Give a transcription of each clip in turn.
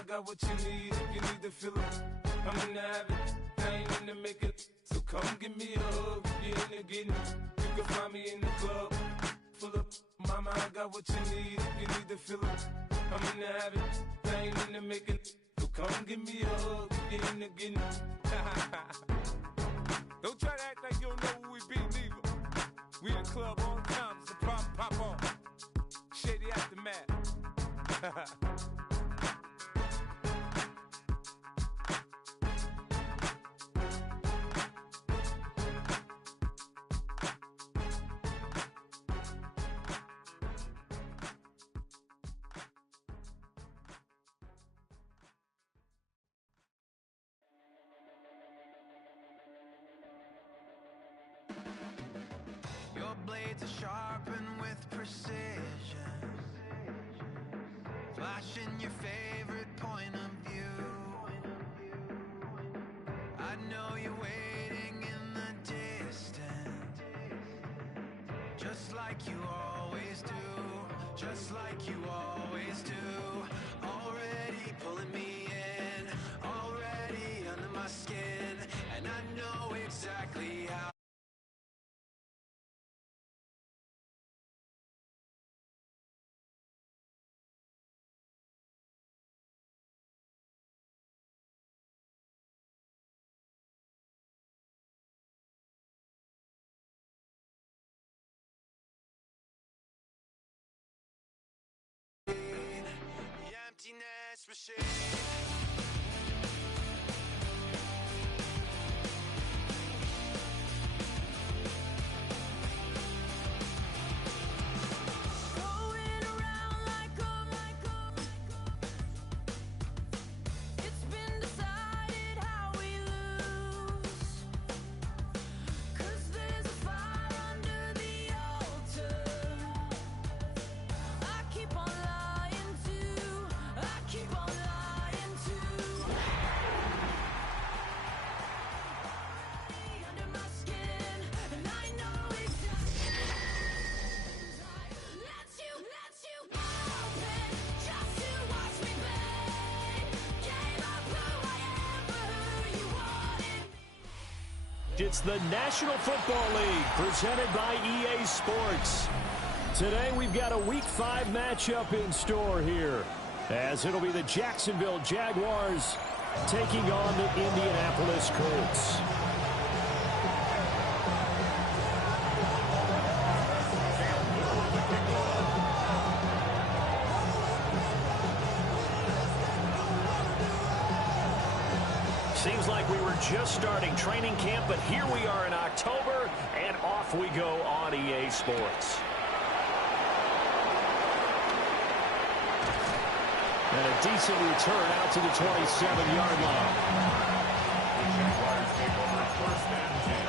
I got what you need. If you need to feel it, I'm in the habit. I ain't in the make it. So come give me a hug. If you're in the getting it, you can find me in the club. Full up, mama, I got what you need. If you need to feel it, I'm in the habit. I ain't in the make it. So come give me a hug. If you're in the getting it. Don't try to act like you don't know who we be, neither. We in the club all the time. It's a problem, pop on. Shady Aftermath. Your blades are sharpened with precision, flashing your favorite point of view. I know you're waiting in the distance, just like you always do, just like you always do. Already pulling me in, already under my skin, and I know exactly how. Emptiness machine. It's been decided how we lose, 'cause there's a fire under the altar. I keep on lying to, I keep on lying to. Under my skin, and I know exactly. Let you open just to watch me bleed. Gave up who I am for who you wanted me. It's the National Football League presented by EA Sports. Today we've got a Week 5 matchup in store here, as it'll be the Jacksonville Jaguars taking on the Indianapolis Colts. Seems like we were just starting training camp, but here we are in October, and off we go on EA Sports. And a decent return out to the 27-yard line. The Jaguars take over first and 10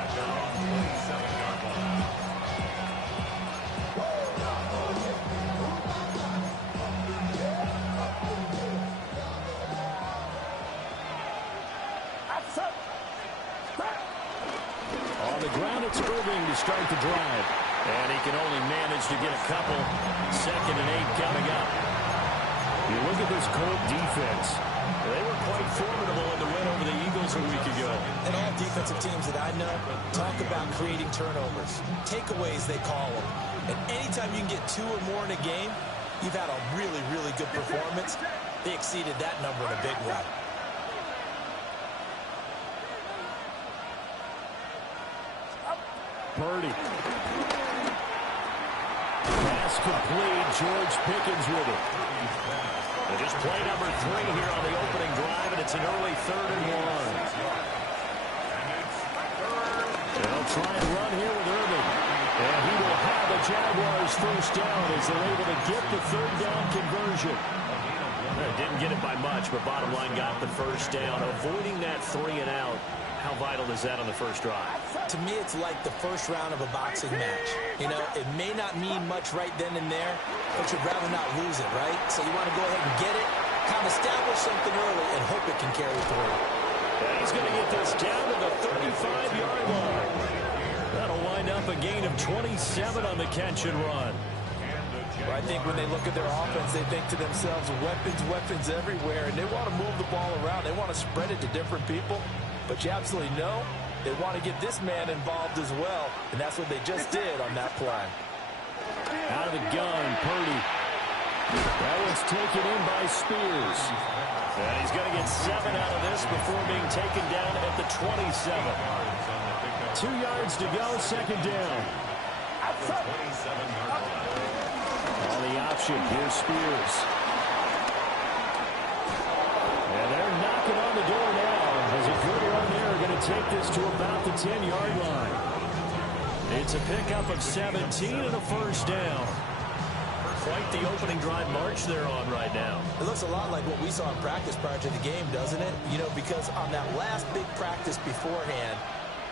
at their own 27-yard line. On the ground, it's Irving to start the drive. And he can only manage to get a couple. 2nd and 8 coming up. You look at this Colt defense. They were quite formidable in the win over the Eagles a week ago. And all defensive teams that I know talk about creating turnovers. Takeaways, they call them. And anytime you can get 2 or more in a game, you've had a really, really good performance. They exceeded that number in a big way. Purdy. Pass complete. George Pickens with it. And just play number 3 here on the opening drive, and it's an early 3rd and 1. They'll try and run here with Irving. And he will have the Jaguars first down as they're able to get the 3rd down conversion. Didn't get it by much, but bottom line got the first down. Avoiding that 3 and out. How vital is that on the first drive? To me, it's like the first round of a boxing match. You know, it may not mean much right then and there, but you'd rather not lose it, right? So you want to go ahead and get it, kind of establish something early, and hope it can carry through. And he's going to get this down to the 35-yard line. That'll wind up a gain of 27 on the catch and run. I think when they look at their offense, they think to themselves, weapons everywhere, and they want to move the ball around. They want to spread it to different people. But you absolutely know they want to get this man involved as well, and that's what they just did on that play. Out of the gun, Purdy. That was taken in by Spears. And he's going to get 7 out of this before being taken down at the 27. 2 yards to go, second down. On the option, here's Spears. And they're knocking on the door now. As a good run there, going to take this to about the 10-yard line. It's a pickup of 17 and a first down. Quite the opening drive march they're on right now. It looks a lot like what we saw in practice prior to the game, doesn't it? You know, because on that last big practice beforehand,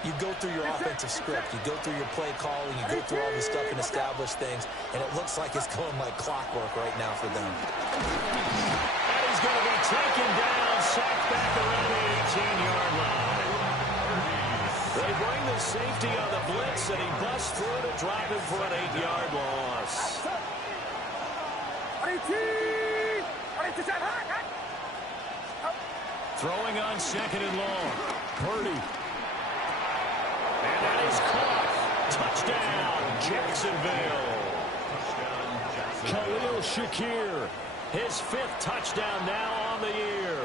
you go through your offensive script, you go through your play calling, you go through all this stuff and establish things, and it looks like it's going like clockwork right now for them. And he's going to be taken down, sacked back around the 18-yard line. They bring the safety on the blitz, and he busts through to drop him for an 8-yard loss. Throwing on second and long. Purdy. And that is caught. Touchdown, Jacksonville. Khalil Shakir. His 5th touchdown now on the year.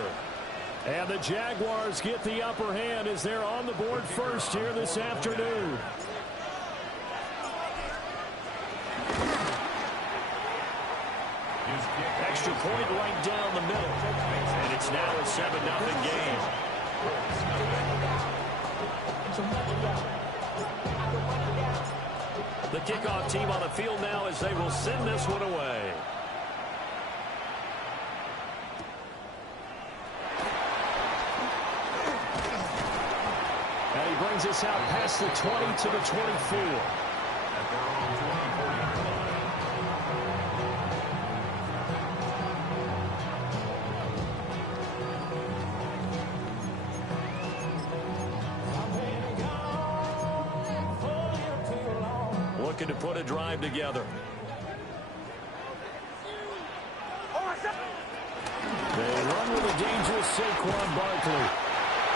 And the Jaguars get the upper hand as they're on the board first here this afternoon. Extra point right down the middle. And it's now a 7-0 game. The kickoff team on the field now as they will send this one away. And he brings us out past the 20 to the 24. Looking to put a drive together. They run with a dangerous Saquon Barkley.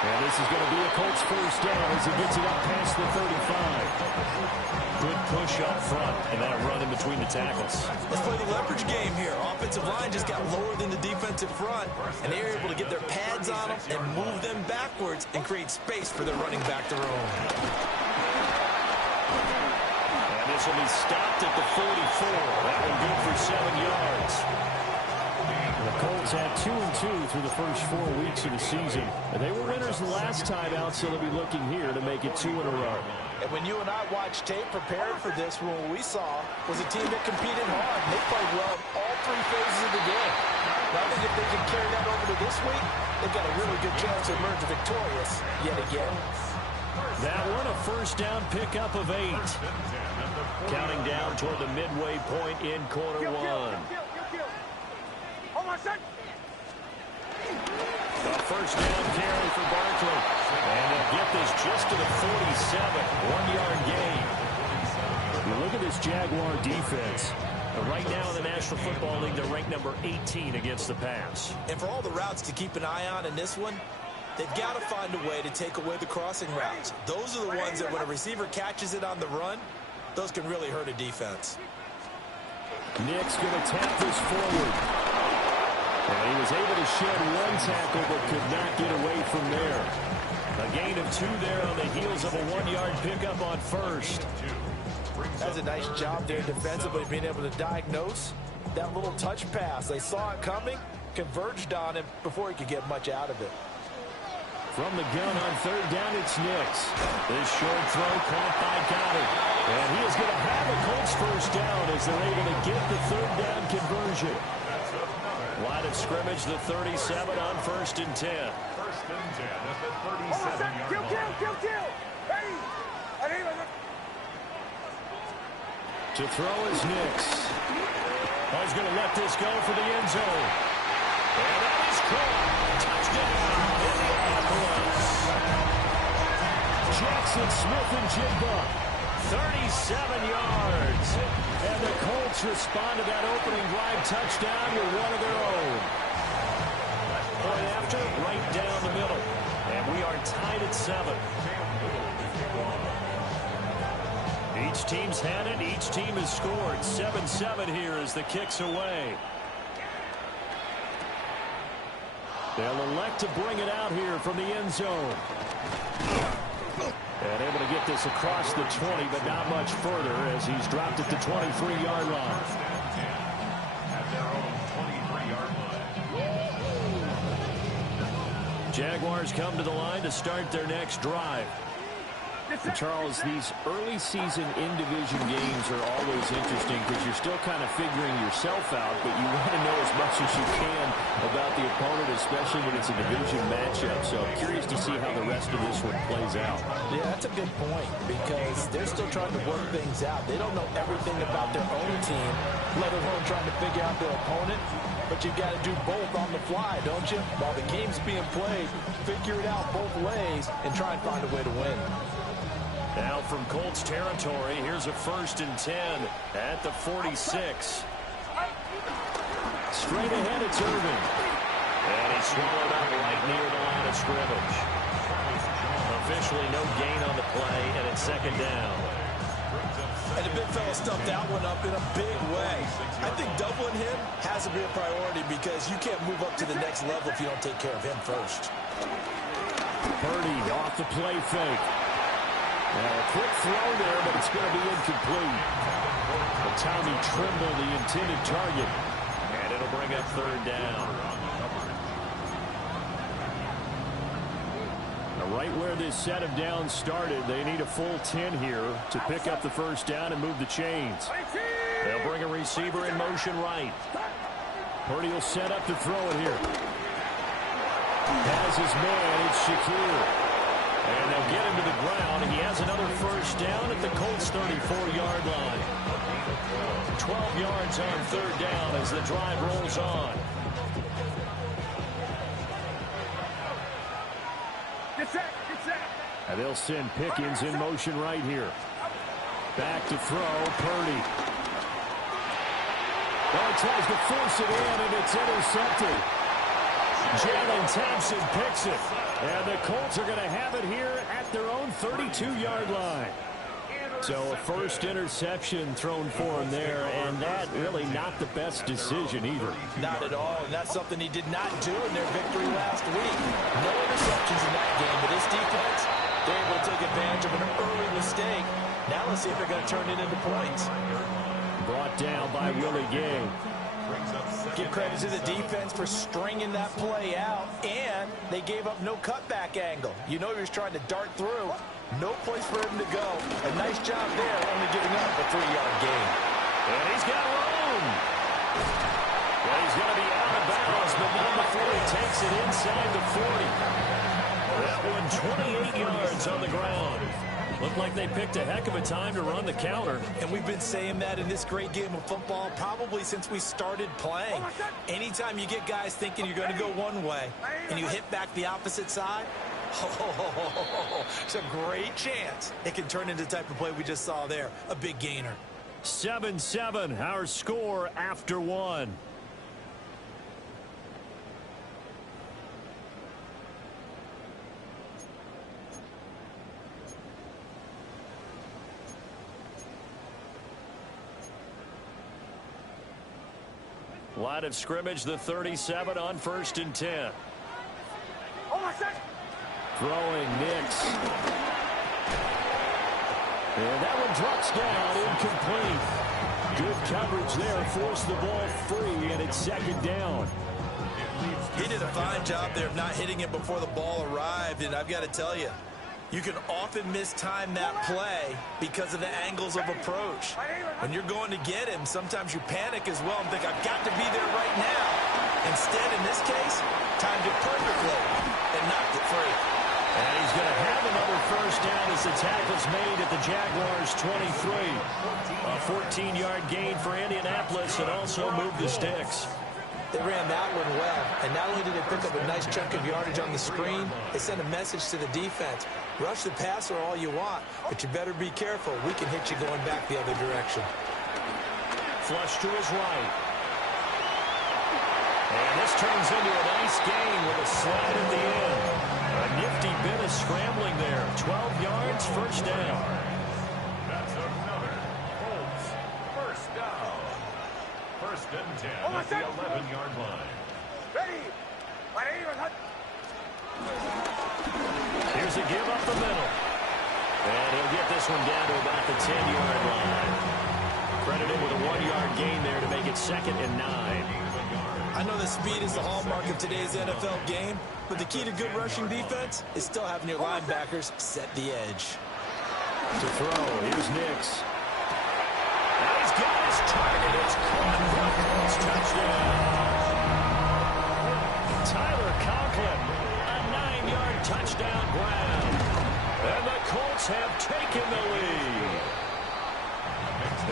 And this is going to be a Colts first down as he gets it up past the 35. Good push up front, and then a run in between the tackles. Let's play the leverage game here. Offensive line just got lower than the defensive front, and they were able to get their pads on them and move them backwards and create space for their running back to roam. And this will be stopped at the 44. That one good for 7 yards. The Colts had 2-2 through the first 4 weeks of the season. They were winners the last time out, so they'll be looking here to make it 2 in a row. And when you and I watched tape preparing for this, what we saw was a team that competed hard. They played well in all 3 phases of the game. Now, I think if they can carry that over to this week, they've got a really good chance to emerge victorious yet again. That one a first down pickup of 8. Counting down toward the midway point in quarter 1. A first down carry for Barkley. And they'll get this just to the 47. 1-yard gain. You look at this Jaguar defense. Right now in the National Football League, they're ranked number 18 against the pass. And for all the routes to keep an eye on in this one, they've got to find a way to take away the crossing routes. Those are the ones that when a receiver catches it on the run, those can really hurt a defense. Nick's going to tap this forward. And he was able to shed 1 tackle but could not get away from there. A gain of 2 there on the heels of a 1-yard pickup on first. That's a nice job there defensively, being able to diagnose that little touch pass. They saw it coming, converged on him before he could get much out of it. From the gun on 3rd down, it's Nix. This short throw caught by Goddard. And he is going to have a Colts first down as they're able to get the 3rd down conversion. Line of scrimmage, the 37 on 1st and 10. 1st and 10 at the 37-yard line. To throw is Nix. Oh, he's going to let this go for the end zone. And that is caught. Touchdown, Indianapolis. Jackson, Smith, and Jigba 37 yards. And the Colts respond to that opening drive touchdown with one of their own. Point after, right down the middle. And we are tied at 7. Each team's had it. Each team has scored. 7-7 here as the kick's away. They'll elect to bring it out here from the end zone. And able to get this across the 20, but not much further as he's dropped at the 23-yard line. At their own 23-yard line. Jaguars come to the line to start their next drive. And Charles, these early season in-division games are always interesting because you're still kind of figuring yourself out, but you want to know as much as you can about the opponent, especially when it's a division matchup. So I'm curious to see how the rest of this one plays out. Yeah, that's a good point because they're still trying to work things out. They don't know everything about their own team, let alone trying to figure out their opponent. But you've got to do both on the fly, don't you? While the game's being played, figure it out both ways and try and find a way to win. Now from Colts territory, here's a 1st and 10 at the 46. Straight ahead, it's Irvin. And he's swallowed up right near the line of scrimmage. Officially no gain on the play, and it's 2nd down. And the big fella stuffed that one up in a big way. I think doubling him has to be a priority because you can't move up to the next level if you don't take care of him first. Purdy off the play fake. A quick throw there, but it's going to be incomplete. But Tommy Trimble, the intended target. And it'll bring up 3rd down. Now right where this set of downs started, they need a full 10 here to pick up the 1st down and move the chains. They'll bring a receiver in motion right. Purdy will set up to throw it here. Has his man, it's Shakir. And they'll get him to the ground, and he has another 1st down at the Colts' 34-yard line. 12 yards on 3rd down as the drive rolls on. And they'll send Pickens in motion right here. Back to throw, Purdy. Oh, he tries to force it in, and it's intercepted. Jalen Thompson picks it. And the Colts are going to have it here at their own 32-yard line. So a 1st interception thrown for him there, and that really not the best decision either. Not at all, and that's something he did not do in their victory last week. No interceptions in that game, but his defense, they're able to take advantage of an early mistake. Now let's see if they're going to turn it into points. Brought down by Willie Gay. Give credit to the defense for stringing that play out, and they gave up no cutback angle. You know he was trying to dart through. No place for him to go. A nice job there, only giving up a 3-yard gain. And he's got room. Well, he's going to be out of bounds, but not before he takes it inside the 40. That one 28 yards on the ground. Looked like they picked a heck of a time to run the counter. And we've been saying that in this great game of football probably since we started playing. Anytime you get guys thinking you're going to go one way and you hit back the opposite side, it's a great chance it can turn into the type of play we just saw there. A big gainer. 7-7, our score after 1. Line of scrimmage, the 37 on 1st and 10. Throwing Nix. And that one drops down, incomplete. Good coverage there, forced the ball free, and it's 2nd down. He did a fine job there of not hitting it before the ball arrived, and I've got to tell you, you can often mistime that play because of the angles of approach. When you're going to get him, sometimes you panic as well and think, I've got to be there right now. Instead, in this case, timed it perfectly and knocked it free. And he's going to have another 1st down as the tackle's made at the Jaguars' 23. A 14-yard gain for Indianapolis and also moved the sticks. They ran that one well, and not only did they pick up a nice chunk of yardage on the screen, they sent a message to the defense. Rush the passer all you want, but you better be careful. We can hit you going back the other direction. Flush to his right. And this turns into a nice gain with a slide at the end. A nifty bit of scrambling there. 12 yards, first down. That's another Colts first down. First and 10 at the 11-yard line. Here's a give up the middle. And he'll get this one down to about the 10-yard line. Credited with a 1-yard gain there to make it 2nd and 9. I know that speed is the hallmark of today's NFL game, but the key to good rushing defense is still having your linebackers set the edge. To throw, here's Nix. And he's got his target. It's caught for a Colts touchdown. Tyler Conklin, a 9-yard touchdown grab. And the Colts have taken the lead.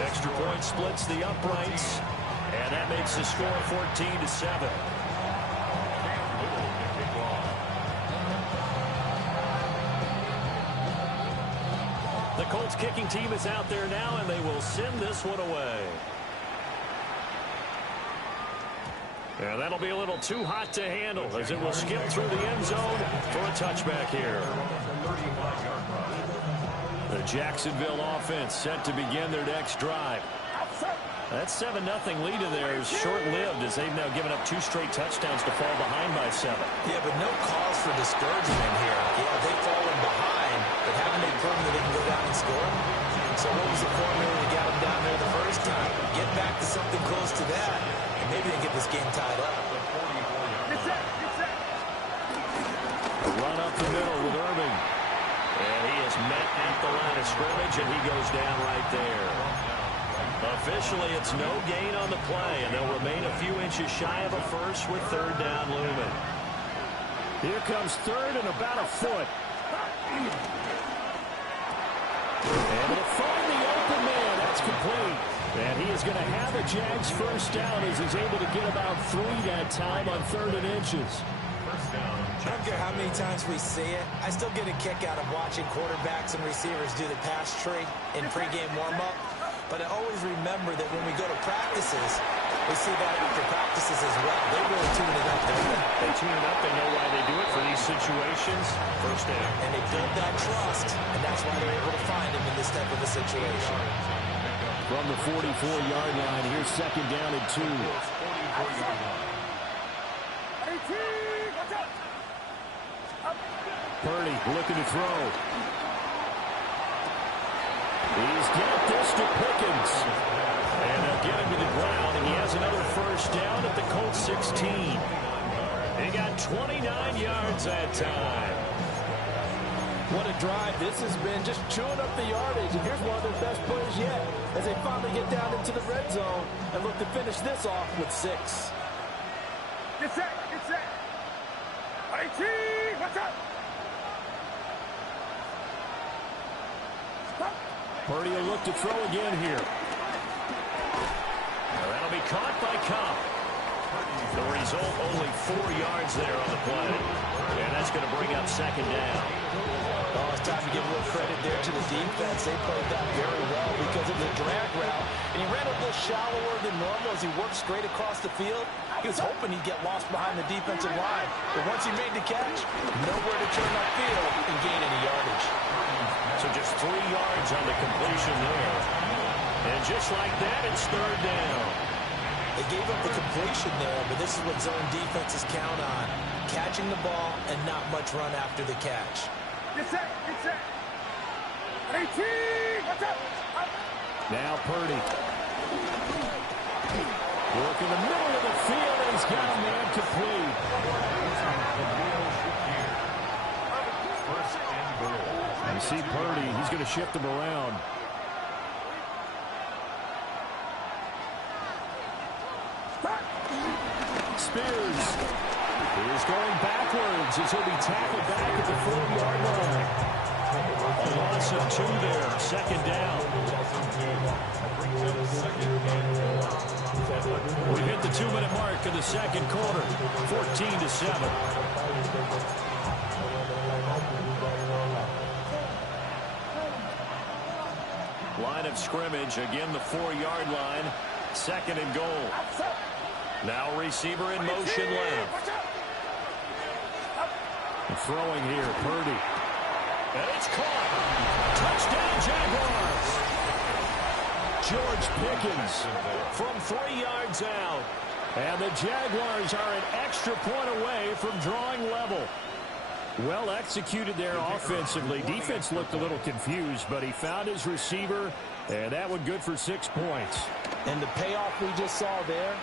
Extra point splits the uprights, and that makes the score 14-7. The Colts kicking team is out there now, and they will send this one away. And that'll be a little too hot to handle as it will skip through the end zone for a touchback here. The Jacksonville offense set to begin their next drive. That 7-0 lead in there is short-lived as they've now given up 2 straight touchdowns to fall behind by 7. Yeah, but no cause for discouragement here. Yeah, they've fallen behind, but haven't they proven that they can go down and score? So what was the formula that got them down there the first time? Get back to something close to that, and maybe they get this game tied up. A run up the middle with Irving. And he is met at the line of scrimmage, and he goes down right there. Officially, it's no gain on the play, and they'll remain a few inches shy of a first with 3rd down looming. Here comes 3rd and about a foot. And it'll find the open man. That's complete. And he is going to have a Jags first down as he's able to get about 3 that time on 3rd and inches. I don't care how many times we see it. I still get a kick out of watching quarterbacks and receivers do the pass tree in pregame warm-up. But I always remember that when we go to practices, we see that after practices as well. They really tune it up, don't they? They tune it up. They know why they do it for these situations. First down. And they build that trust, and that's why they're able to find him in this type of a situation. From the 44-yard line, here's 2nd down and 2. Purdy looking to throw. He's got this to Pickens. And they'll get him to the ground, and he has another first down at the Colts 16. He got 29 yards that time. What a drive this has been, just chewing up the yardage. And here's one of their best plays yet as they finally get down into the red zone and look to finish this off with 6. Get set, get set. 18, what's up? Purdy will look to throw again here. That'll be caught by Cobb. The result, only 4 yards there on the play. And that's going to bring up 2nd down. Oh, it's time to give a little credit there to the defense. They played that very well because of the drag route. And he ran a little shallower than normal as he worked straight across the field. He was hoping he'd get lost behind the defensive line. But once he made the catch, nowhere to turn upfield and gain any yardage. So just 3 yards on the completion there. And just like that, it's 3rd down. They gave up the completion there, but this is what zone defenses count on. Catching the ball and not much run after the catch. Get set, get set. 18, what's up? Now Purdy. Work in the middle of the field, and he's got a man complete. You see Purdy, he's going to shift him around. Spears is going backwards as he'll be tackled back at the 4-yard line. A loss of 2 there, second down. We hit the 2-minute mark in the second quarter, 14-7. Line of scrimmage, again the 4-yard line, second and goal. Now receiver in motion left. Throwing here, Purdy. And it's caught. Touchdown, Jaguars. George Pickens from 3 yards out. And the Jaguars are an extra point away from drawing level. Well executed there offensively. Defense looked a little confused, but he found his receiver, and that one good for 6 points. And the payoff we just saw there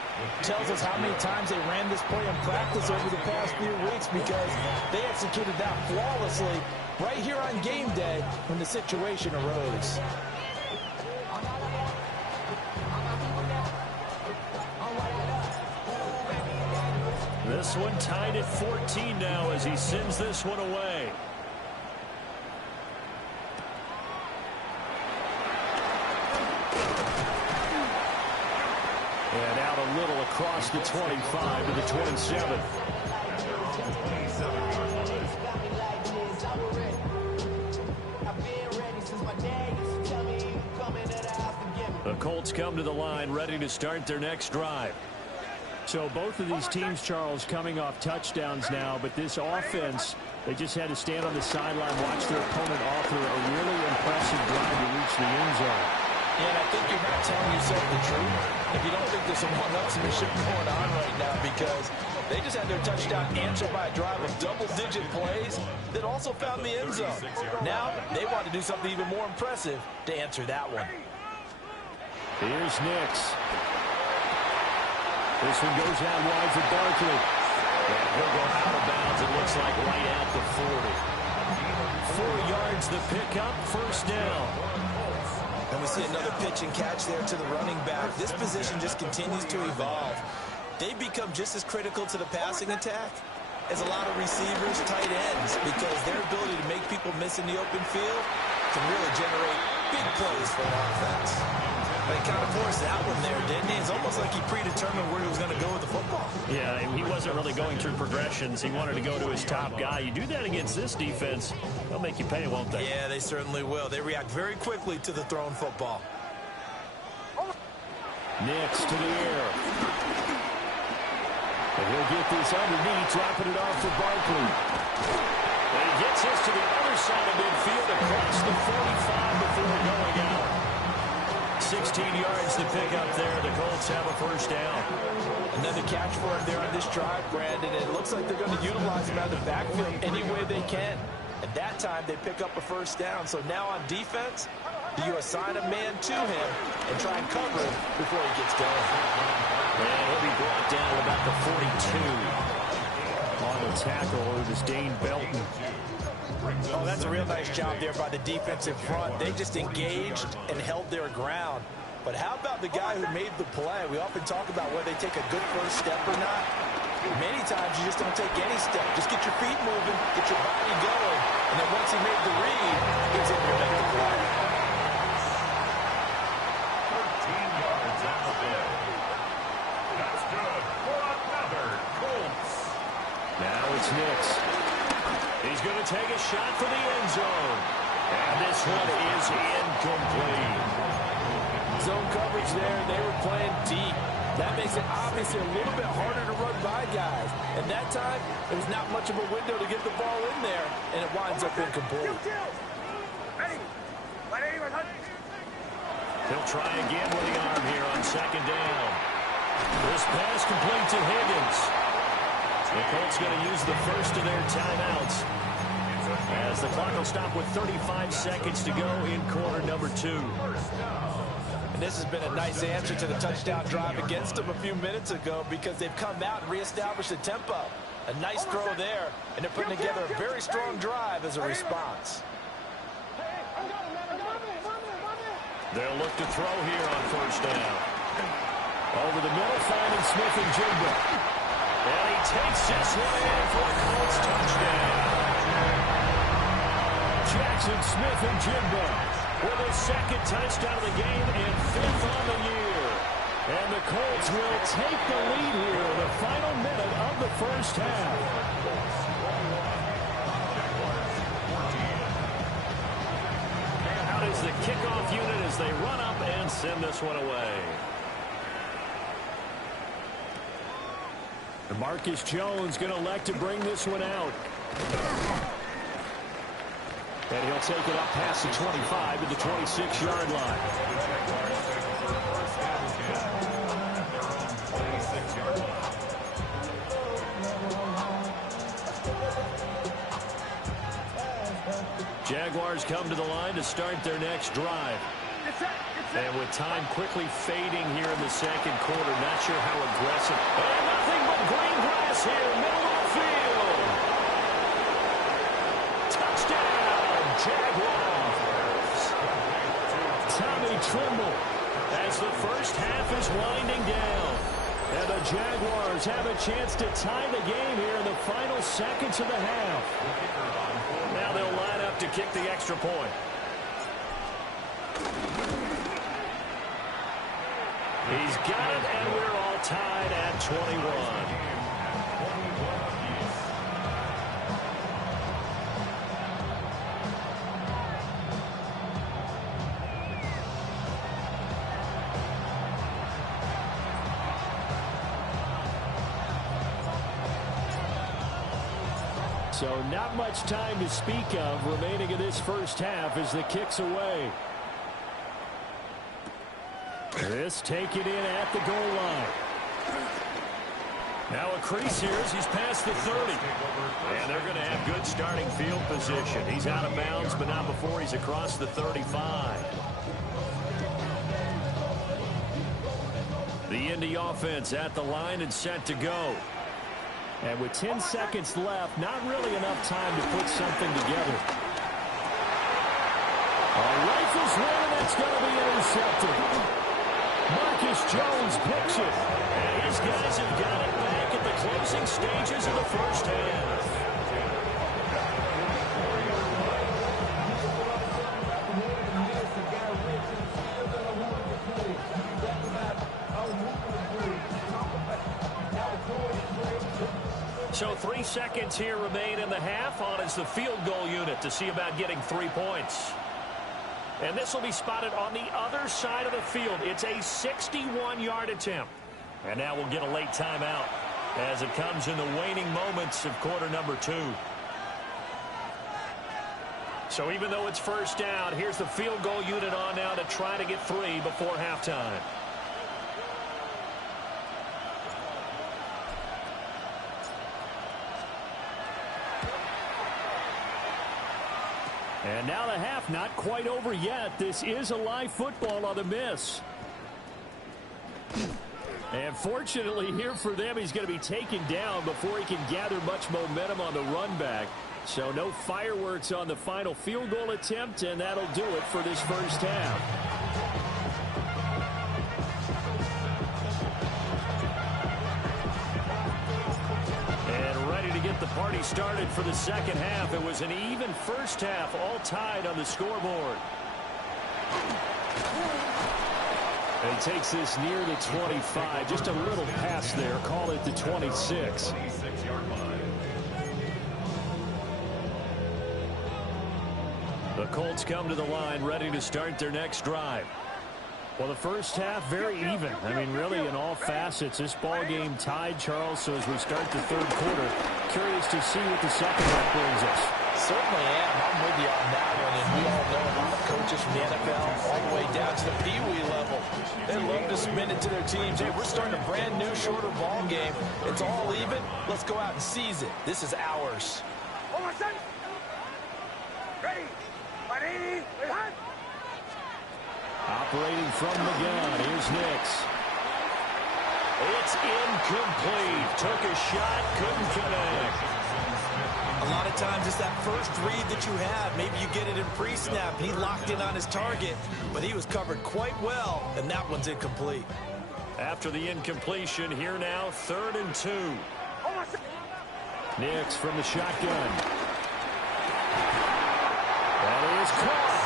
tells us how many times they ran this play in practice over the past few weeks, because they executed that flawlessly right here on game day when the situation arose. This one tied at 14 now as he sends this one away. And out a little across the 25 to the 27. The Colts come to the line ready to start their next drive. So both of these teams, Charles, coming off touchdowns now, but this offense, they just had to stand on the sideline, watch their opponent author a really impressive drive to reach the end zone. And I think you're not telling yourself the truth if you don't think there's some one-upsmanship going on right now, because they just had their touchdown answered by a drive of double-digit plays that also found the end zone. Now they want to do something even more impressive to answer that one. Here's Nix. This one goes out wide for Barkley. And he'll go out of bounds, it looks like, right at the 40. 4 yards the pickup, first down. And we see another pitch and catch there to the running back. This position just continues to evolve. They become just as critical to the passing attack as a lot of receivers, tight ends, because their ability to make people miss in the open field can really generate big plays for an offense. But he kind of forced that one there, didn't he? It's almost like he predetermined where he was going to go with the football. Yeah, he wasn't really going through progressions. He wanted to go to his top guy. You do that against this defense, they'll make you pay, won't they? Yeah, they certainly will. They react very quickly to the thrown football. Nix to the air. And he'll get this underneath, dropping it off for Barkley. And he gets this to the other side of midfield across the 45 before going out. 16 yards to pick up there. The Colts have a first down. Another catch for him there on this drive, Brandon. And it looks like they're going to utilize him out of the backfield any way they can. At that time, they pick up a first down. So now on defense, you assign a man to him and try and cover him before he gets going. And he'll be brought down at about the 42. On the tackle, it was Dane Belton. Oh, that's a real nice job there by the defensive front. They just engaged and held their ground. But how about the guy who made the play? We often talk about whether they take a good first step or not. Many times you just don't take any step. Just get your feet moving, get your body going, and then once he made the read, he's able to make the play. 13 yards on the day. That's good for another Colts. Now it's Nix. He's going to take a shot for the end zone. And this one is incomplete. Zone coverage there. They were playing deep. That makes it obviously a little bit harder to run by guys. And that time, there was not much of a window to get the ball in there, and it winds up incomplete. He'll try again with the arm here on second down. This pass complete to Higgins. The Colts going to use the first of their timeouts as the clock will stop with 35 seconds to go in quarter number 2. And this has been a nice answer to the touchdown drive against them a few minutes ago, because they've come out and reestablished the tempo. A nice throw there, and they're putting together a very strong drive as a response. They'll look to throw here on first down. Over the middle, finding Smith and Jigba. And he takes this one in for a Colts touchdown. Jackson Smith and Jigba with his second touchdown of the game and 5th on the year. And the Colts will take the lead here in the final minute of the first half. Out is the kickoff unit as they run up and send this one away. And Marcus Jones going to elect to bring this one out. And he'll take it up past the 25 to the 26-yard line. Jaguars come to the line to start their next drive. And with time quickly fading here in the second quarter, not sure how aggressive. And nothing but green grass here, middle of the field. Touchdown, Jaguars. Tommy Tremble as the first half is winding down. And the Jaguars have a chance to tie the game here in the final seconds of the half. Now they'll line up to kick the extra point. He's got it, and we're all tied at 21. So not much time to speak of remaining in this first half as the kick's away. This taken in at the goal line. Now a crease here as he's past the 30. And they're going to have good starting field position. He's out of bounds, but not before he's across the 35. The Indy offense at the line and set to go. And with 10 seconds left, not really enough time to put something together. A rifle's one, and that's going to be intercepted. Marcus Jones picks it. And his guys have got it back at the closing stages of the first half. So 3 seconds here remain in the half. On is the field goal unit to see about getting 3 points. And this will be spotted on the other side of the field. It's a 61-yard attempt. And now we'll get a late timeout as it comes in the waning moments of quarter number 2. So even though it's first down, here's the field goal unit on now to try to get 3 before halftime. And now the half not quite over yet. This is a live football on the miss. And fortunately here for them, he's going to be taken down before he can gather much momentum on the run back. So no fireworks on the final field goal attempt, and that'll do it for this first half. Get the party started for the second half. It was an even first half, all tied on the scoreboard. And he takes this near the 25. Just a little pass there. Call it the 26. The Colts come to the line ready to start their next drive. Well, the first half, very even. I mean, really, in all facets, this ball game tied, Charles. So as we start the third quarter, curious to see what the second half brings us. Certainly am. I'm with you on that one. And we all know a lot of coaches from the NFL all the way down to the Pee-wee level. They love to spin it to their teams. Hey, we're starting a brand new, shorter ball game. It's all even. Let's go out and seize it. This is ours. Ready. Ready. Operating from the gun, here's Nix. It's incomplete. Took a shot, couldn't connect. A lot of times it's that first read that you have. Maybe you get it in pre-snap, and he locked in on his target, but he was covered quite well, and that one's incomplete. After the incompletion, here now, 3rd and 2. Nix from the shotgun. That is caught.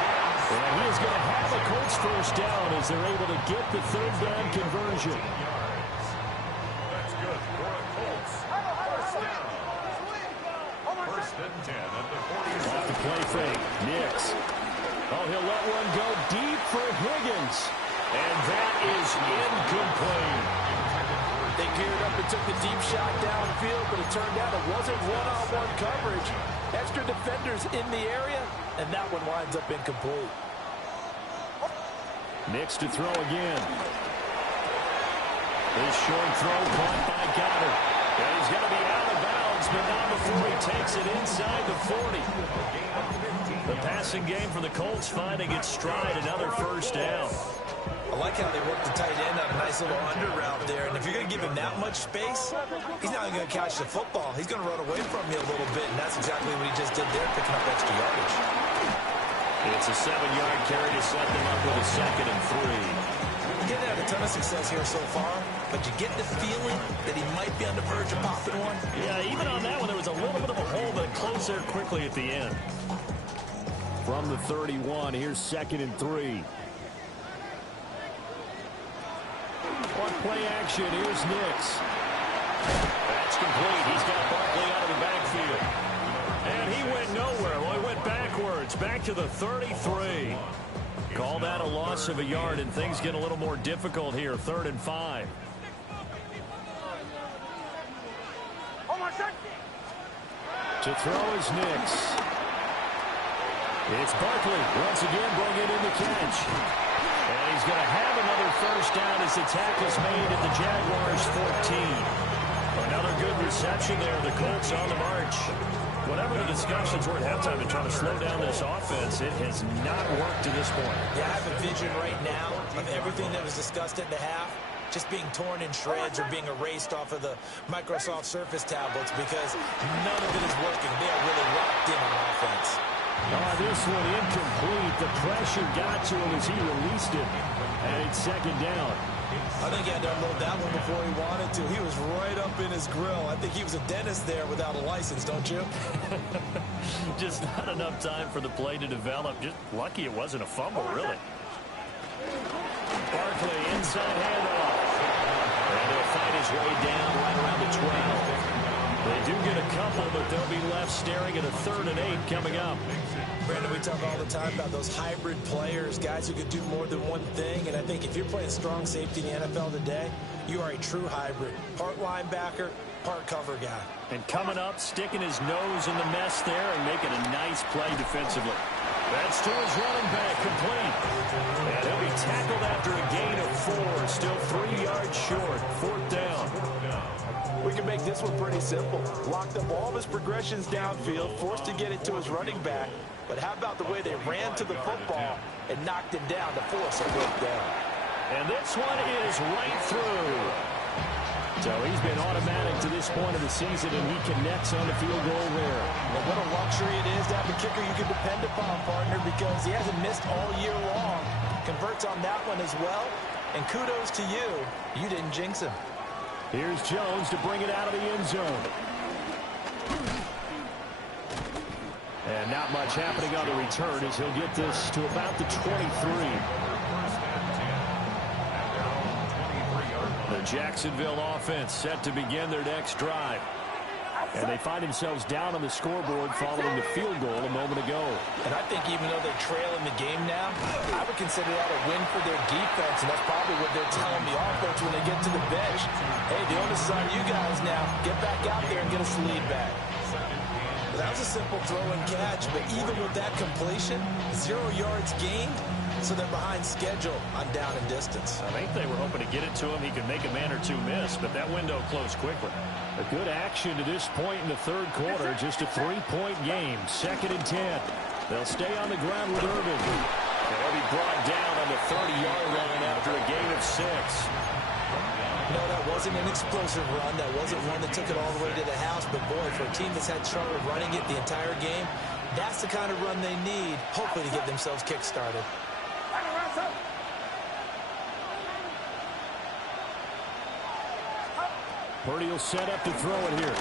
And he is going to have a Colts first down as they're able to get the third down conversion. That's good for a Colts. First down. First and 10 at the 40. Off the play fake. Nix. Oh, he'll let one go deep for Higgins. And that is incomplete. They geared up and took the deep shot downfield, but it turned out it wasn't one-on-one coverage. Extra defenders in the area, and that one winds up incomplete. Nix to throw again. This short throw caught by Goddard. And he's going to be out of bounds, but not before he takes it inside the 40. The passing game for the Colts finding its stride, another first down. I like how they work the tight end on a nice little under route there. And if you're going to give him that much space, he's not even going to catch the football. He's going to run away from you a little bit, and that's exactly what he just did there, picking up extra yardage. It's a 7-yard carry to set them up with a 2nd and 3. He hasn't had a ton of success here so far, but you get the feeling that he might be on the verge of popping one. Yeah, even on that one, there was a little bit of a hole, but it closed there quickly at the end. From the 31, here's 2nd and 3. On play action, here's Nix. That's complete. He's got Barkley out of the backfield. And he went nowhere. Well, he went backwards, back to the 33. Call that a loss of a yard, and things get a little more difficult here. 3rd and 5. To throw is Nix. It's Barkley once again bringing in the catch. And he's going to have another first down as the tackle's made at the Jaguars' 14. Another good reception there. The Colts on the march. Whatever the discussions were at halftime in trying to slow down this offense, it has not worked to this point. Yeah, I have a vision right now of everything that was discussed at the half just being torn in shreds or being erased off of the Microsoft Surface tablets because none of it is working. They are really locked in on offense. This one incomplete. The pressure got to him as he released it. And it's 2nd down. I think he had to unload that one before he wanted to. He was right up in his grill. I think he was a dentist there without a license, don't you? Just not enough time for the play to develop. Just lucky it wasn't a fumble, really. Barkley inside handoff. And he'll find his way down right around the 12. They do get a couple, but they'll be left staring at a 3rd and 8 coming up. Brandon, we talk all the time about those hybrid players, guys who can do more than one thing. And I think if you're playing strong safety in the NFL today, you are a true hybrid. Part linebacker, part cover guy. And coming up, sticking his nose in the mess there and making a nice play defensively. That's to his running back, complete. And he'll be tackled after a gain of 4. Still 3 yards short. 4th down. We can make this one pretty simple. Locked up all of his progressions downfield, forced to get it to his running back. But how about the way they ran to the football and knocked him down to force a good down? And this one is right through. So he's been automatic to this point of the season, and he connects on the field goal there. And what a luxury it is to have a kicker you can depend upon, partner, because he hasn't missed all year long. Converts on that one as well. And kudos to you. You didn't jinx him. Here's Jones to bring it out of the end zone. And not much happening on the return as he'll get this to about the 23. The Jacksonville offense set to begin their next drive. And they find themselves down on the scoreboard following the field goal a moment ago. And I think even though they're trailing the game now, I would consider that a win for their defense, and that's probably what they're telling the offense when they get to the bench. Hey, the onus is on you guys now. Get back out there and get us the lead back. That was a simple throw and catch, but even with that completion, 0 yards gained, so they're behind schedule on down and distance. I think they were hoping to get it to him. He could make a man or two miss, but that window closed quickly. A good action to this point in the 3rd quarter. Just a 3-point game. 2nd and 10. They'll stay on the ground with Irvin. And they'll be brought down on the 30-yard line after a gain of 6. No, that wasn't an explosive run. That wasn't one that took it all the way to the house. But, boy, for a team that's had trouble running it the entire game, that's the kind of run they need, hopefully, to get themselves kick-started. Purdy will set up to throw it here.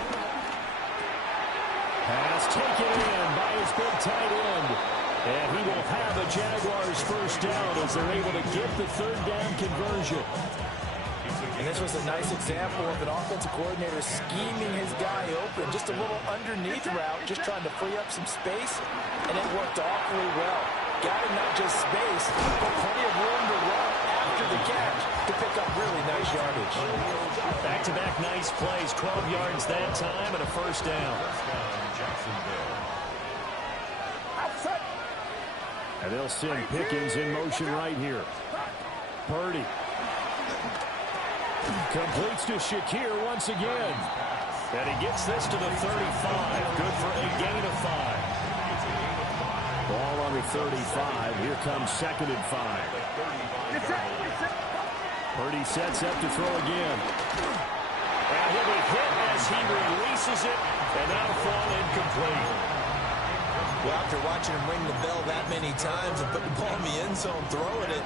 Pass taken in by his big tight end. And he will have a Jaguars first down as they're able to get the third down conversion. And this was a nice example of an offensive coordinator scheming his guy open. Just a little underneath route, just trying to free up some space, and it worked awfully well. Got him not just space, but plenty of room to run after the catch to pick up really nice yardage. Back-to-back nice plays, 12 yards that time and a first down. And they'll send Pickens in motion right here. Purdy. Completes to Shakir once again. And he gets this to the 35. Good for a gain of 5. Ball on the 35. Here comes 2nd and 5. Purdy sets up to throw again. And he'll be hit as he releases it. And that'll fall incomplete. Well, after watching him ring the bell that many times and put the ball in the end zone, throwing it,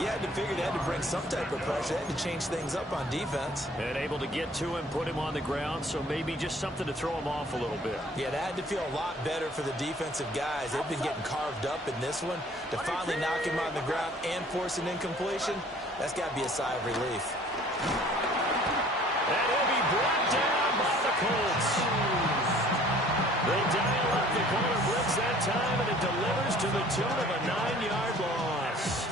you had to figure they had to bring some type of pressure. They had to change things up on defense. And able to get to him, put him on the ground, so maybe just something to throw him off a little bit. Yeah, that had to feel a lot better for the defensive guys. They've been getting carved up in this one. To finally knock him on the ground and force an incompletion, that's got to be a sigh of relief. And he'll be brought down by the Colts. They dial up the corner blitz that time, and it delivers to the tune of a 9-yard loss.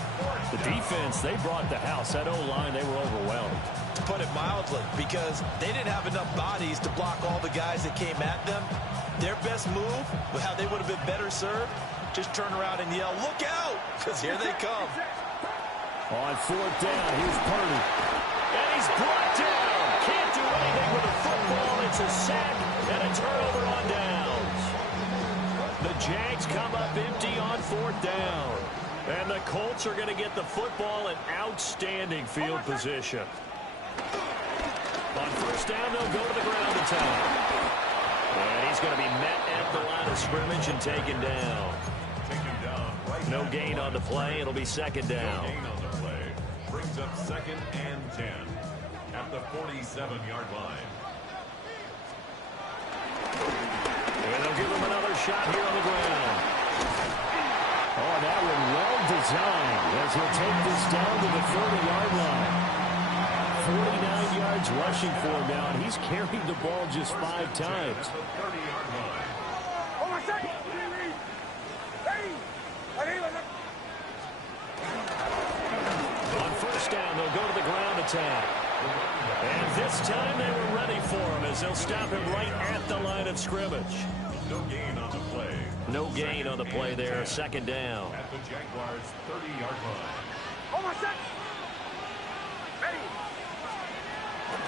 The defense, they brought the house. That O-line, they were overwhelmed. To put it mildly, because they didn't have enough bodies to block all the guys that came at them. Their best move, how they would have been better served, just turn around and yell, "Look out!" Because here they come. On 4th down, here's Purdy. And he's brought down. Can't do anything with the football. It's a sack and a turnover on downs. The Jags come up empty on 4th down. And the Colts are going to get the football in outstanding field position. On 1st down, they'll go to the ground attack. And he's going to be met at the line of scrimmage and taken down. No gain on the play. It'll be 2nd down. No gain on the play. Brings up 2nd and 10 at the 47-yard line. And they'll give him another shot here on the ground. Oh, that one well designed as he'll take this down to the 30-yard line. 49 yards rushing for him now, and he's carried the ball just 5 times. On 1st down, they'll go to the ground attack. And this time they were ready for him as they'll stop him right at the line of scrimmage. No gain on the play. No gain on the play there. 2nd down. At the Jaguars' 30-yard line.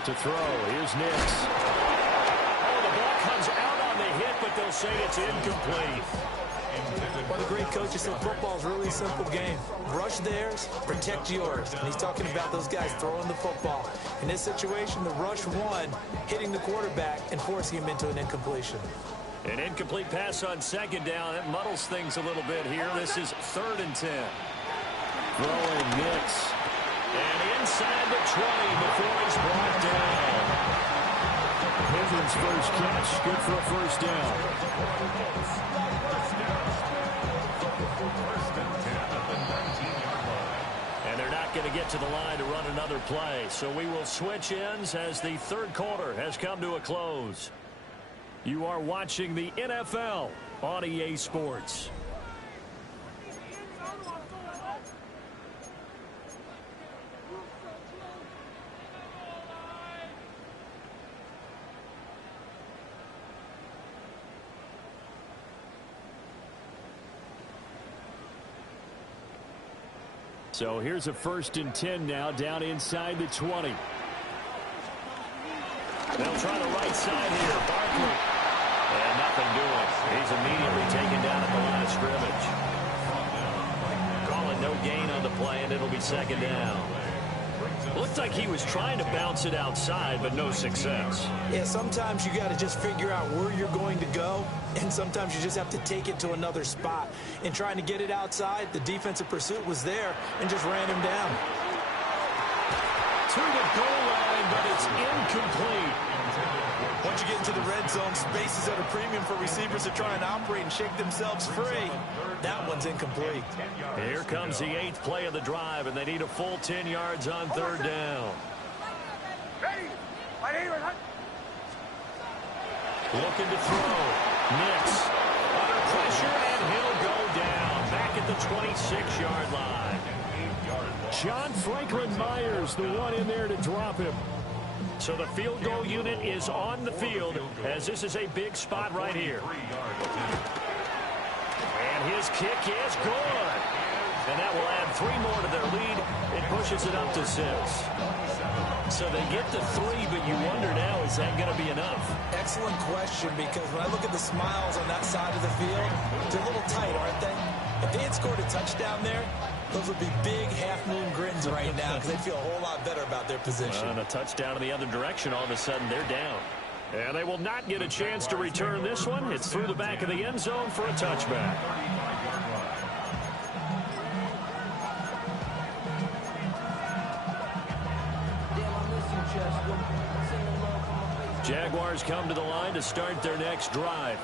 To throw. Here's Nix. Oh, the ball comes out on the hit, but they'll say it's incomplete. One of the great coaches said football is a really simple game. Rush theirs, protect yours. And he's talking about those guys throwing the football. In this situation, the rush won, hitting the quarterback and forcing him into an incompletion. An incomplete pass on 2nd down. That muddles things a little bit here. This is 3rd and 10. Throwing Nix. And inside the 20 before he's brought down. Pickens' first catch. Good for a first down. And they're not going to get to the line to run another play. So we will switch ends as the 3rd quarter has come to a close. You are watching the NFL on EA Sports. So here's a 1st and 10 now, down inside the 20. They'll try the right side here. Barkley. And nothing doing. He's immediately taken down at the line of scrimmage. Calling no gain on the play, and it'll be 2nd down. Looked like he was trying to bounce it outside, but no success. Yeah, sometimes you got to just figure out where you're going to go, and sometimes you just have to take it to another spot. In trying to get it outside, the defensive pursuit was there and just ran him down. To the goal line, but it's incomplete. Once you get into the red zone, space is at a premium for receivers to try and operate and shake themselves free. That one's incomplete. Here comes the 8th play of the drive, and they need a full 10 yards on 3rd down. Looking to throw. Nix under pressure, and he'll go down back at the 26-yard line. John Franklin Myers, the one in there to drop him. So the field goal unit is on the field, as this is a big spot right here. And his kick is good. And that will add 3 more to their lead. It pushes it up to 6. So they get to 3, but you wonder now, is that going to be enough? Excellent question, because when I look at the smiles on that side of the field, they're a little tight, aren't they? If they had scored a touchdown there, those would be big half-moon grins right now because they'd feel a whole lot better about their position. And a touchdown in the other direction, all of a sudden they're down. And they will not get a chance to return this one. It's through the back of the end zone for a touchback. Jaguars come to the line to start their next drive.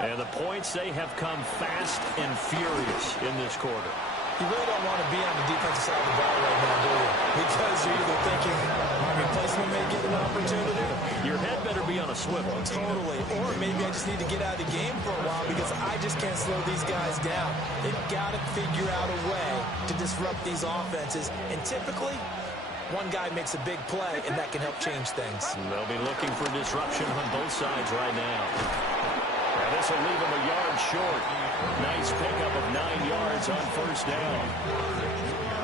And the points, they have come fast and furious in this quarter. You really don't want to be on the defensive side of the ball right now, do you? Because you're either thinking my replacement may get an opportunity. Your head better be on a swivel. Totally. Or maybe I just need to get out of the game for a while because I just can't slow these guys down. They've got to figure out a way to disrupt these offenses. And typically, one guy makes a big play, and that can help change things. They'll be looking for disruption on both sides right now. And this will leave them a yard short. Nice pickup of 9 yards on 1st down.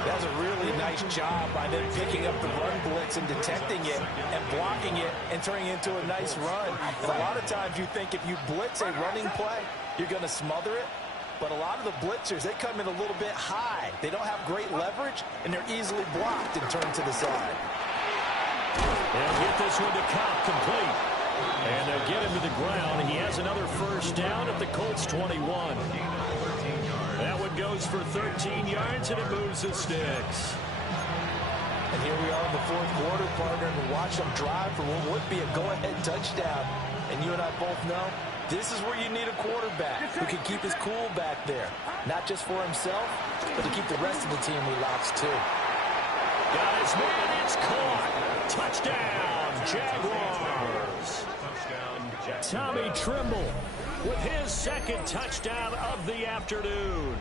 That's a really nice job by them picking up the run blitz and detecting it and blocking it and turning it into a nice run. And a lot of times you think if you blitz a running play, you're going to smother it. But a lot of the blitzers, they come in a little bit high. They don't have great leverage, and they're easily blocked and turned to the side. They'll get this one to Cobb, complete. And they'll get him to the ground. He has another 1st down at the Colts 21. That one goes for 13 yards, and it moves the sticks. And here we are in the 4th quarter, partner, and watch them drive for what would be a go-ahead touchdown. And you and I both know this is where you need a quarterback who can keep his cool back there. Not just for himself, but to keep the rest of the team relaxed, too. Got his man, it's caught. Touchdown, Jaguars. Tommy Trimble with his 2nd touchdown of the afternoon.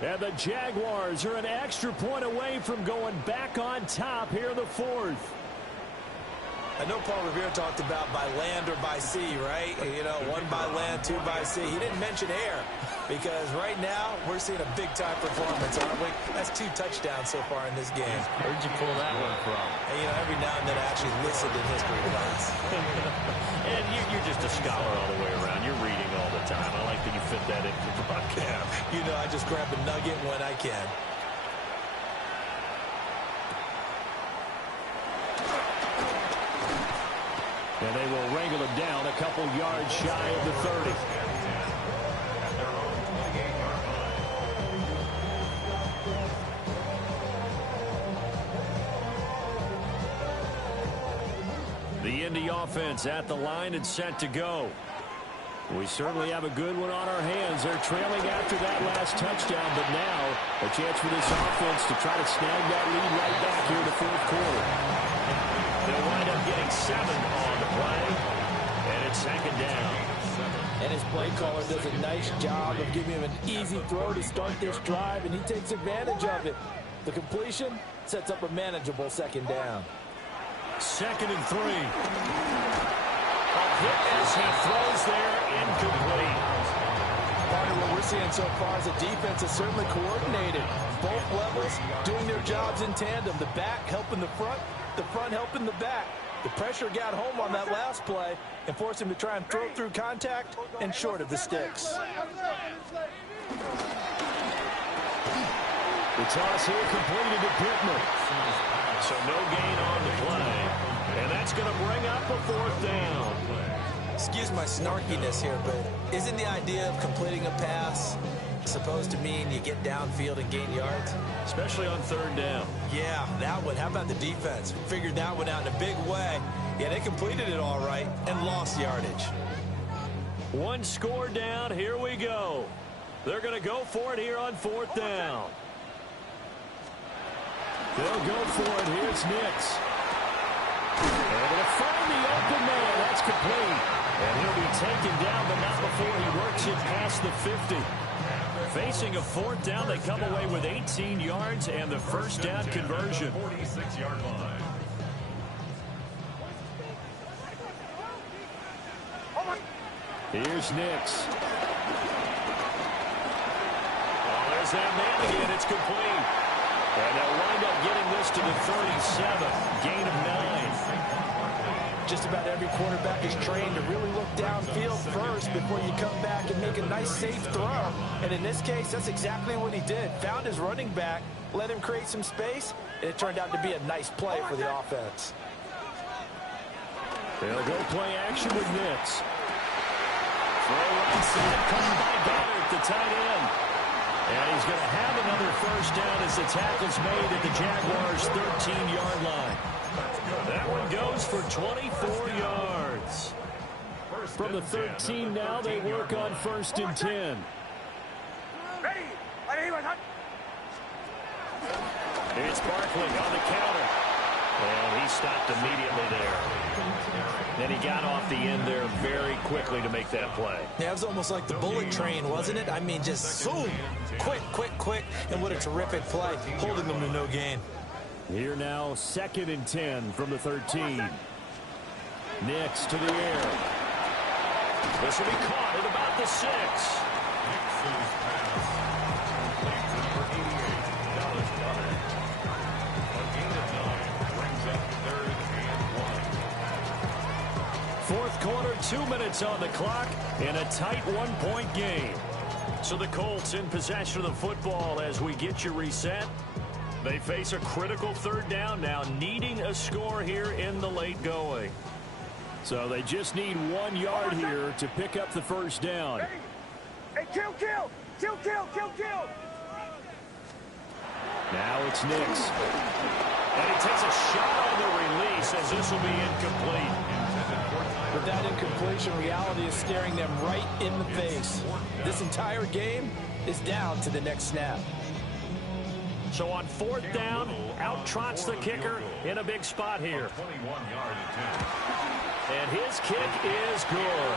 And the Jaguars are an extra point away from going back on top here in the 4th. I know Paul Revere talked about by land or by sea, right? You know, 1 by land, 2 by sea. He didn't mention air because right now we're seeing a big-time performance, aren't we? That's 2 touchdowns so far in this game. Where'd you pull that one from? And, you know, every now and then I actually listened in history class. And you're just a scholar all the way around. You're reading all the time. I like that you fit that into the broadcast. You know, I just grab a nugget when I can. And they will wrangle him down a couple yards shy of the 30. The Indy offense at the line and set to go. We certainly have a good one on our hands. They're trailing after that last touchdown, but now a chance for this offense to try to snag that lead right back here in the 4th quarter. They'll wind up getting 7 on the play, and it's 2nd down. And his play caller does a nice job of giving him an easy throw to start this drive, and he takes advantage of it. The completion sets up a manageable 2nd down. 2nd and 3. A hit as he throws there, incomplete. Partner, what we're seeing so far is the defense is certainly coordinated. Both levels doing their jobs in tandem. The back helping the front helping the back. The pressure got home on that last play and forced him to try and throw through contact and short of the sticks. The toss here completed to Pittman. So no gain on the play. And that's going to bring up a 4th down. Excuse my snarkiness here, but isn't the idea of completing a pass Supposed to mean you get downfield and gain yards. Especially on third down. Yeah, that one. How about the defense? Figured that one out in a big way. Yeah, they completed it all right and lost yardage. One score down. Here we go. They're going to go for it here on fourth down. They'll go for it. Here's Nix. They're going to find the open man. That's complete. And he'll be taken down, but not before he works it past the 50. Facing a fourth down, they come away with 18 yards and the first down conversion. 46-yard line. Here's Nix. Oh, there's that man again. It's complete. And they'll wind up getting this to the 37. Gain of 9. Just about every quarterback is trained to really look downfield first before you come back and make a nice, safe throw. And in this case, that's exactly what he did. Found his running back, let him create some space, and it turned out to be a nice play for the offense. They'll go play action with Nix. Throw right side, coming by Goddard, the tight end. And he's going to have another first down as the tackle's made at the Jaguars' 13-yard line. That one goes for 24 yards. From the 13 now, they work on 1st and 10. It's Barkley on the counter. And he stopped immediately there. Then he got off the end there very quickly to make that play. Yeah, it was almost like the bullet train, wasn't it? I mean, just zoom. Quick, quick, quick. And what a terrific play, holding them to no gain. Here now, 2nd and 10 from the 13. Nix to the air. This will be caught at about the 6. Fourth quarter, 2 minutes on the clock, in a tight one-point game. So the Colts in possession of the football as we get you reset. They face a critical third down now, needing a score here in the late going. So they just need 1 yard here to pick up the first down. Hey, kill! Now it's Nix. And he takes a shot on the release as this will be incomplete. But that incompletion reality is staring them right in the face. This entire game is down to the next snap. So on 4th down, out trots the kicker in a big spot here. And his kick is good.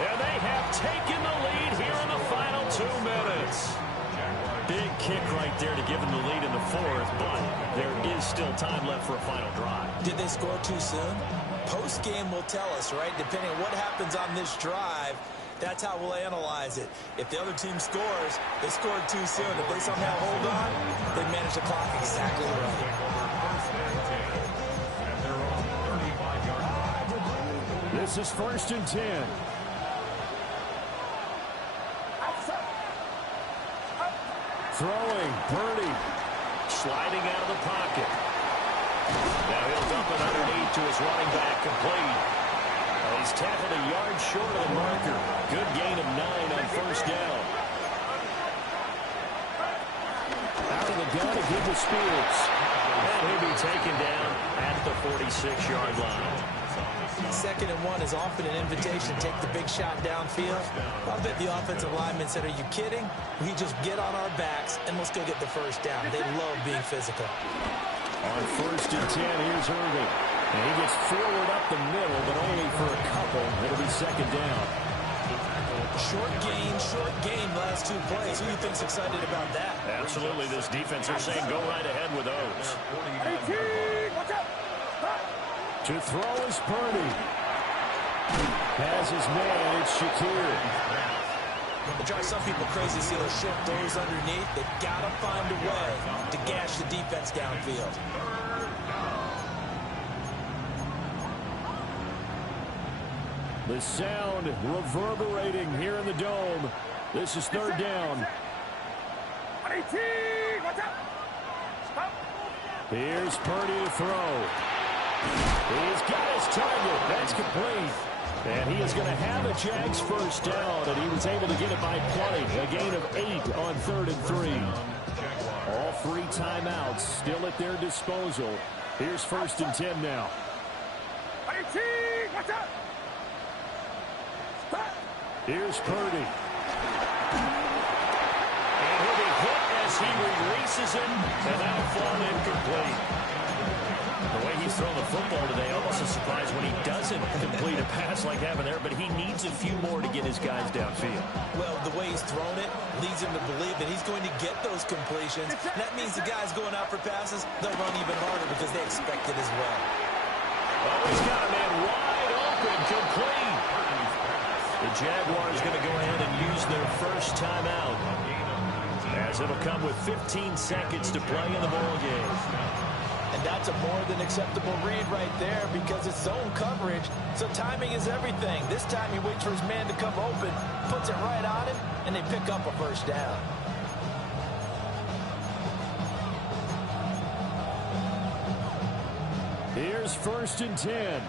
And they have taken the lead here in the final 2 minutes. Big kick right there to give them the lead in the 4th, but there is still time left for a final drive. Did they score too soon? Post-game will tell us, right? Depending on what happens on this drive, that's how we'll analyze it. If the other team scores, they scored too soon. If they somehow hold on, they manage the clock exactly right. This is 1st and 10. Throwing, Purdy. Sliding out of the pocket. Now he'll dump it underneath to his running back, complete. He's tackled a yard short of the marker. Good gain of 9 on 1st down. Out of the gun to give to Spears. And he'll be taken down at the 46-yard line. 2nd and 1 is often an invitation to take the big shot downfield. I bet the offensive lineman said, are you kidding? We just get on our backs and let's go get the first down. They love being physical. On 1st and 10, here's Irving. And he gets forward up the middle, but only for a couple. It'll be 2nd down. Short game, last 2 plays. Who do you think's excited about that? Absolutely. This defense are saying go right ahead with those. To throw is Purdy. Has his man, it's Shakir. It drives some people crazy to see those short throws underneath. They've got to find a way to gash the defense downfield. The sound reverberating here in the dome. This is 3rd down. Here's Purdy to throw. He's got his target. That's complete. And he is going to have a Jags first down, and he was able to get it by plenty. A gain of 8 on 3rd and 3. All 3 timeouts still at their disposal. Here's 1st and 10 now. Watch out! Here's Purdy. And he'll be hit as he releases it, and that'll fall incomplete. The way he's thrown the football today, almost a surprise when he doesn't complete a pass like that there, but he needs a few more to get his guys downfield. Well, the way he's thrown it leads him to believe that he's going to get those completions. And that means the guys going out for passes, they'll run even harder because they expect it as well. Oh, he's got a man wide open, complete. The Jaguars going to go ahead and use their first timeout, as it'll come with 15 seconds to play in the ball game. And that's a more than acceptable read right there because it's zone coverage, so timing is everything. This time he waits for his man to come open, puts it right on him, and they pick up a first down. Here's 1st and 10.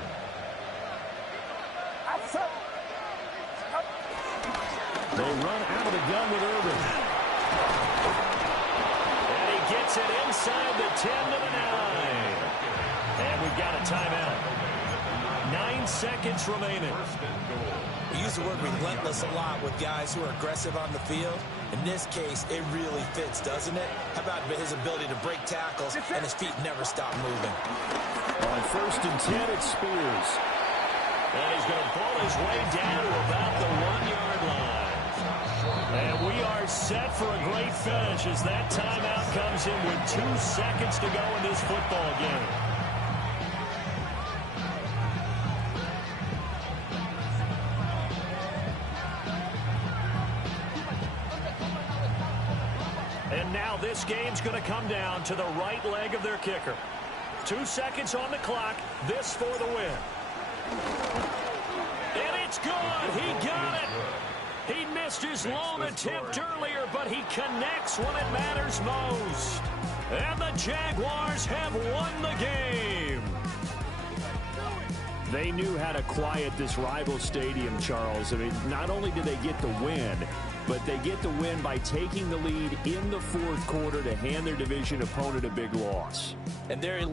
They run out of the gun with Urban. And he gets it inside the 10 to the 9. And we've got a timeout. 9 seconds remaining. We use the word relentless a lot with guys who are aggressive on the field. In this case, it really fits, doesn't it? How about his ability to break tackles and his feet never stop moving? On 1st and 10, it's Spears. And he's going to pull his way down to about the 1-yard line. And we are set for a great finish as that timeout comes in with 2 seconds to go in this football game. And now this game's going to come down to the right leg of their kicker. 2 seconds on the clock. This for the win. And it's good. He got it. He missed his long attempt earlier, but he connects when it matters most. And the Jaguars have won the game. They knew how to quiet this rival stadium, Charles. I mean, not only did they get the win, but they get the win by taking the lead in the 4th quarter to hand their division opponent a big loss. And they're